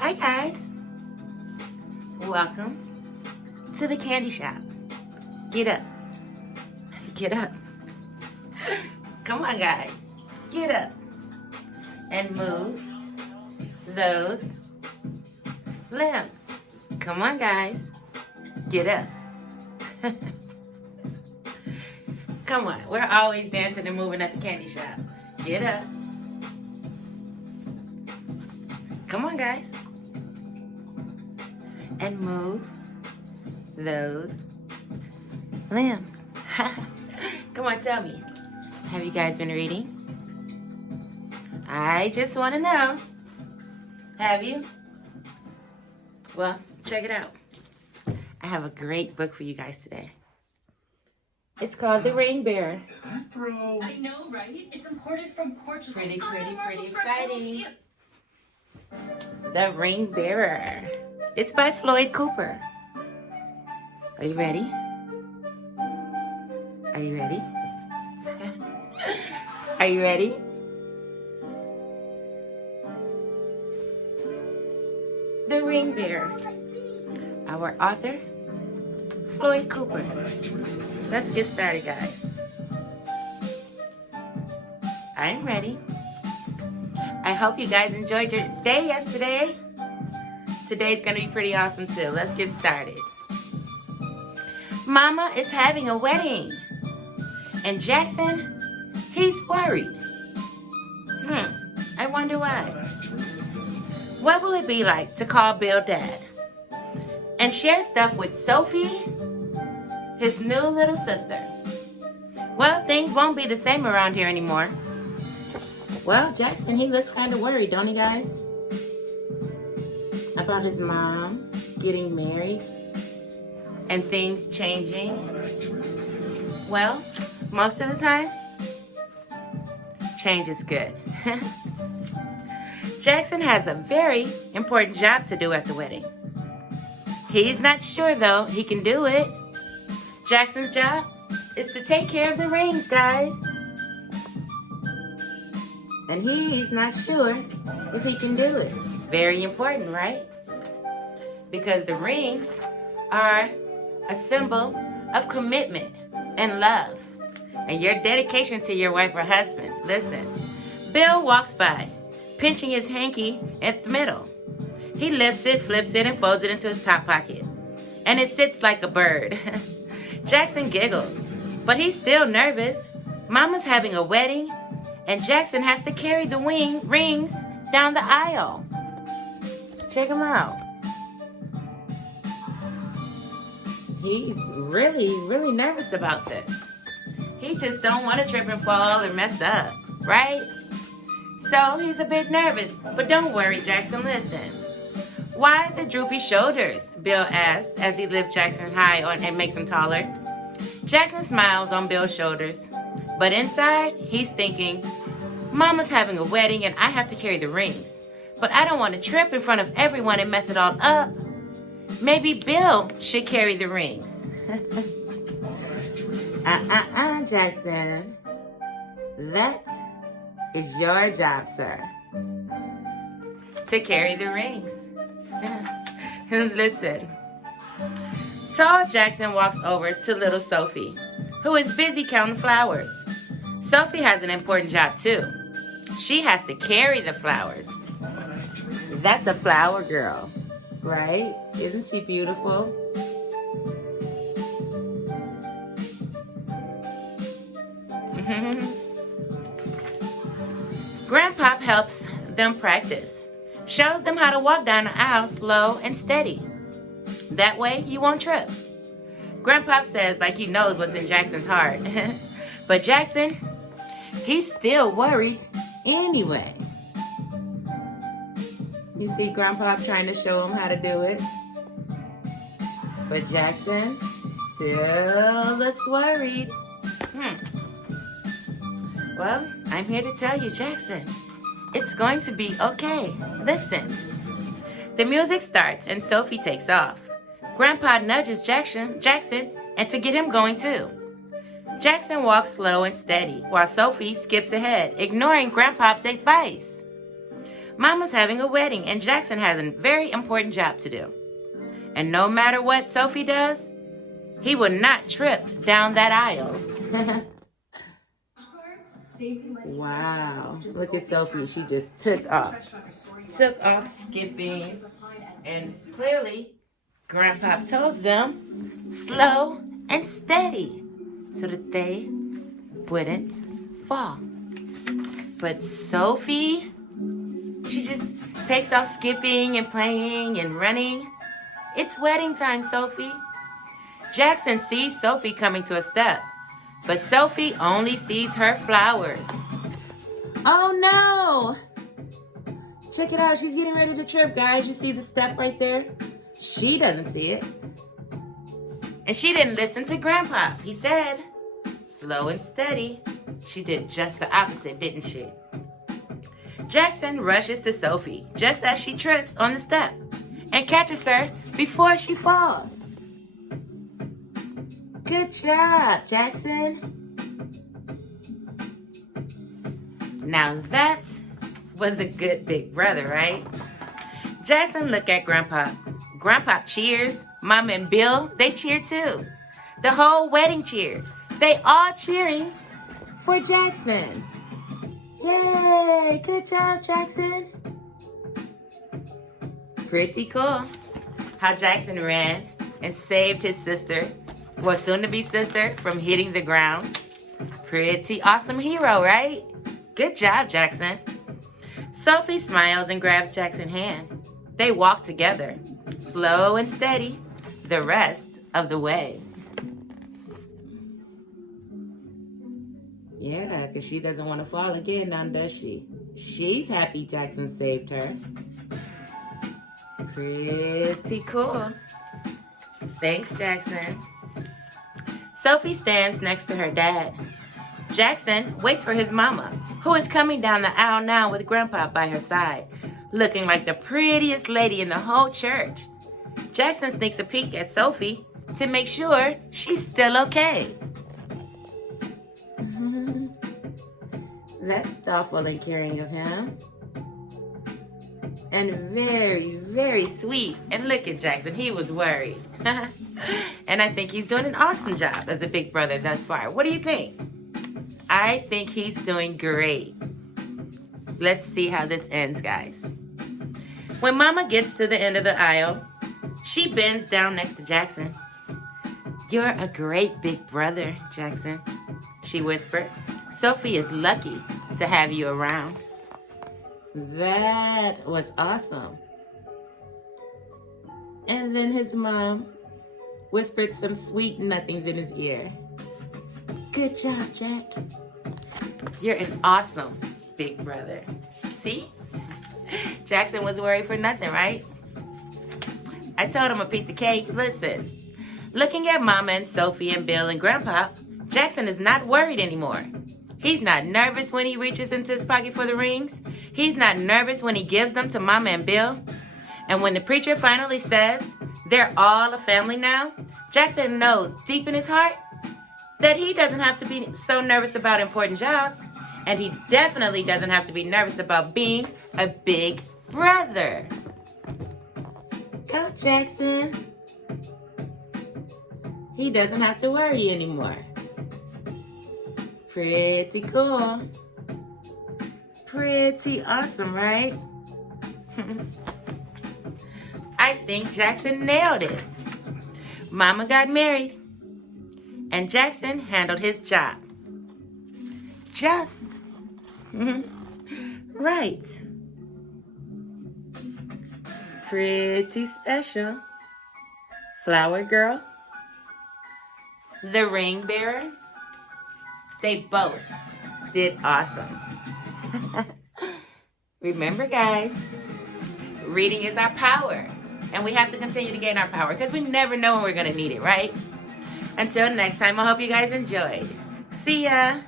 Hi guys, welcome to the candy shop. Get up, get up. Come on guys, get up and move those limbs. Come on guys, get up. Come on, we're always dancing and moving at the candy shop. Get up. Come on guys. And move those limbs. Come on, tell me. Have you guys been reading? I just want to know. Have you? Well, check it out. I have a great book for you guys today. It's called The Ring Bearer. I know, right? It's imported from Portugal. Pretty exciting. The Ring Bearer. It's by Floyd Cooper. Are you ready? Are you ready? Are you ready? The Ring Bearer. Our author, Floyd Cooper. Let's get started, guys. I'm ready. I hope you guys enjoyed your day yesterday. Today's gonna be pretty awesome too. Let's get started. Mama is having a wedding. And Jackson, he's worried. I wonder why. What will it be like to call Bill Dad? And share stuff with Sophie, his new little sister. Well, things won't be the same around here anymore. Well, Jackson, he looks kind of worried, don't he, guys? About his mom getting married and things changing. Well, most of the time, change is good. Jackson has a very important job to do at the wedding. He's not sure, though, he can do it. Jackson's job is to take care of the rings, guys. And he's not sure if he can do it. Very important, right? Because the rings are a symbol of commitment and love and your dedication to your wife or husband. Listen, Bill walks by, pinching his hanky at the middle. He lifts it, flips it, and folds it into his top pocket. And it sits like a bird. Jackson giggles, but he's still nervous. Mama's having a wedding, and Jackson has to carry the rings down the aisle. Check him out. He's really nervous about this. He just don't want to trip and fall or mess up, right? So he's a bit nervous, but don't worry, Jackson, listen. Why the droopy shoulders? Bill asks as he lifts Jackson high on and makes him taller. Jackson smiles on Bill's shoulders, but inside he's thinking, Mama's having a wedding and I have to carry the rings, but I don't want to trip in front of everyone and mess it all up. Maybe Bill should carry the rings. Jackson. That is your job, sir. To carry the rings. Listen. Tall Jackson walks over to little Sophie, who is busy counting flowers. Sophie has an important job too. She has to carry the flowers. That's a flower girl, right? Isn't she beautiful? Grandpop helps them practice. Shows them how to walk down the aisle slow and steady. That way you won't trip. Grandpop says like he knows what's in Jackson's heart. But Jackson, he's still worried anyway. You see Grandpop trying to show him how to do it. But Jackson still looks worried. Well, I'm here to tell you, Jackson, it's going to be okay. Listen. The music starts and Sophie takes off. Grandpa nudges Jackson and to get him going too. Jackson walks slow and steady while Sophie skips ahead, ignoring Grandpa's advice. Mama's having a wedding and Jackson has a very important job to do. And no matter what Sophie does, he will not trip down that aisle. Wow, look at Sophie. She just took off skipping. And clearly, Grandpa told them slow and steady so that they wouldn't fall. But Sophie, she just takes off skipping and playing and running. It's wedding time, Sophie. Jackson sees Sophie coming to a step, but Sophie only sees her flowers. Oh no! Check it out, she's getting ready to trip, guys. You see the step right there? She doesn't see it. And she didn't listen to Grandpa. He said, slow and steady. She did just the opposite, didn't she? Jackson rushes to Sophie just as she trips on the step and catches her before she falls. Good job, Jackson. Now that was a good big brother, right? Jackson looked at Grandpa. Grandpa cheers. Mama and Bill, they cheer too. The whole wedding cheered. They all cheering for Jackson. Yay! Good job, Jackson. Pretty cool how Jackson ran and saved his sister, well, soon-to-be sister, from hitting the ground. Pretty awesome hero, right? Good job, Jackson. Sophie smiles and grabs Jackson's hand. They walk together, slow and steady, the rest of the way. Yeah, because she doesn't want to fall again now, does she? She's happy Jackson saved her. Pretty cool. Thanks, Jackson. Sophie stands next to her dad. Jackson waits for his mama, who is coming down the aisle now with Grandpa by her side, looking like the prettiest lady in the whole church. Jackson sneaks a peek at Sophie to make sure she's still okay. That's thoughtful and caring of him. And very, very sweet. And look at Jackson, he was worried. And I think he's doing an awesome job as a big brother thus far. What do you think? I think he's doing great. Let's see how this ends, guys. When Mama gets to the end of the aisle, she bends down next to Jackson. You're a great big brother, Jackson, she whispered. Sophie is lucky to have you around. That was awesome. And then his mom whispered some sweet nothings in his ear. Good job, Jack. You're an awesome big brother. See? Jackson was worried for nothing, right? I told him a piece of cake. Listen, looking at Mama and Sophie and Bill and Grandpa, Jackson is not worried anymore. He's not nervous when he reaches into his pocket for the rings. He's not nervous when he gives them to Mama and Bill. And when the preacher finally says they're all a family now, Jackson knows deep in his heart that he doesn't have to be so nervous about important jobs. And he definitely doesn't have to be nervous about being a big brother. Go, Jackson. He doesn't have to worry anymore. Pretty cool. Pretty awesome, right? I think Jackson nailed it. Mama got married, and Jackson handled his job. Just right. Pretty special. Flower girl, the ring bearer, they both did awesome. Remember, guys, reading is our power. And we have to continue to gain our power because we never know when we're going to need it, right? Until next time, I hope you guys enjoyed. See ya.